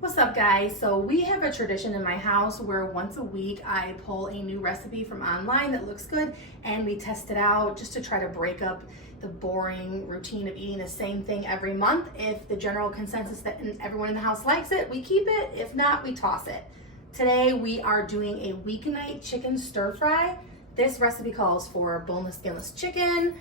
What's up, guys? So we have a tradition in my house where once a week I pull a new recipe from online that looks good and we test it out just to try to break up the boring routine of eating the same thing every month. If the general consensus that everyone in the house likes it, we keep it. If not, we toss it. Today we are doing a weeknight chicken stir fry. This recipe calls for boneless, skinless chicken,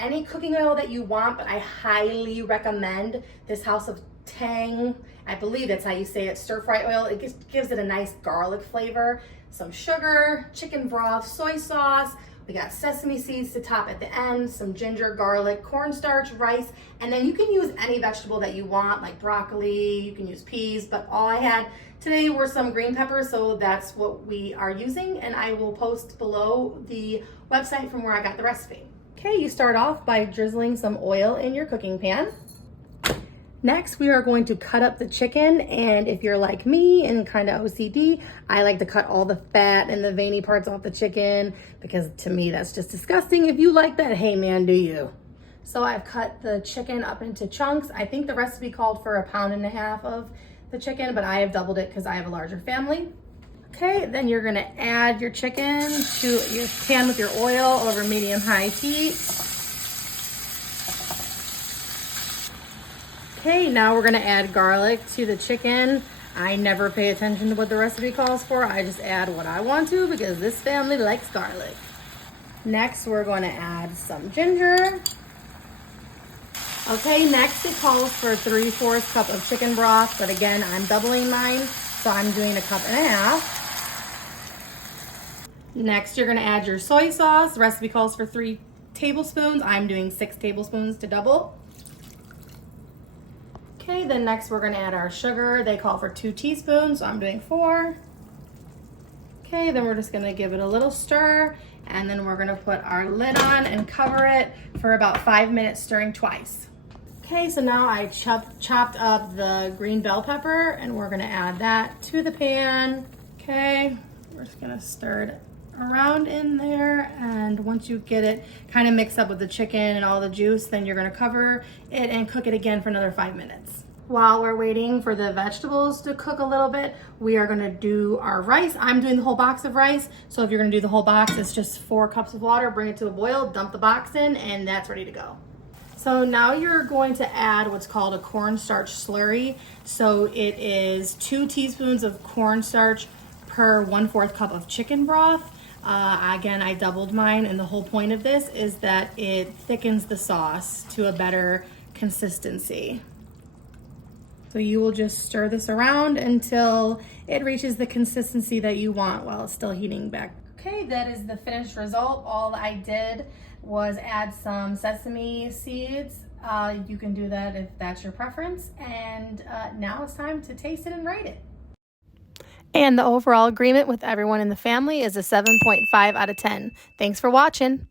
any cooking oil that you want, but I highly recommend this House of Tang, I believe that's how you say it, stir fry oil. It just gives it a nice garlic flavor, some sugar, chicken broth, soy sauce. We got sesame seeds to top at the end, some ginger, garlic, cornstarch, rice, and then you can use any vegetable that you want, like broccoli, you can use peas, but all I had today were some green peppers, so that's what we are using, and I will post below the website from where I got the recipe. Okay, you start off by drizzling some oil in your cooking pan. Next, we are going to cut up the chicken, and if you're like me and kind of OCD, I like to cut all the fat and the veiny parts off the chicken because to me that's just disgusting. If you like that, hey man, do you? So I've cut the chicken up into chunks. I think the recipe called for 1.5 pounds of the chicken, but I have doubled it because I have a larger family. Okay, then you're gonna add your chicken to your pan with your oil over medium-high heat. Okay, now we're gonna add garlic to the chicken. I never pay attention to what the recipe calls for. I just add what I want to because this family likes garlic. Next, we're gonna add some ginger. Okay, next it calls for 3/4 cup of chicken broth, but again, I'm doubling mine, so I'm doing 1.5 cups. Next, you're gonna add your soy sauce. The recipe calls for 3 tablespoons. I'm doing 6 tablespoons to double. Okay, then next we're gonna add our sugar. They call for 2 teaspoons, so I'm doing 4. Okay, then we're just gonna give it a little stir, and then we're gonna put our lid on and cover it for about 5 minutes, stirring twice. Okay, so now I chopped up the green bell pepper, and we're gonna add that to the pan. Okay, we're just gonna stir it around in there, and once you get it kind of mixed up with the chicken and all the juice, then you're going to cover it and cook it again for another 5 minutes. While we're waiting for the vegetables to cook a little bit, we are going to do our rice. I'm doing the whole box of rice, so if you're going to do the whole box, it's just 4 cups of water, bring it to a boil, dump the box in, and that's ready to go. So now you're going to add what's called a cornstarch slurry. So it is 2 teaspoons of cornstarch per 1/4 cup of chicken broth. Again, I doubled mine, and the whole point of this is that it thickens the sauce to a better consistency. So you will just stir this around until it reaches the consistency that you want while it's still heating back. Okay, that is the finished result. All I did was add some sesame seeds. You can do that if that's your preference. And now it's time to taste it and rate it. And the overall agreement with everyone in the family is a 7.5 out of 10. Thanks for watching.